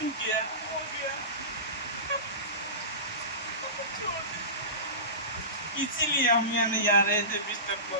Фигня. Ого. İçiliyorum yani yarı edip işte bu.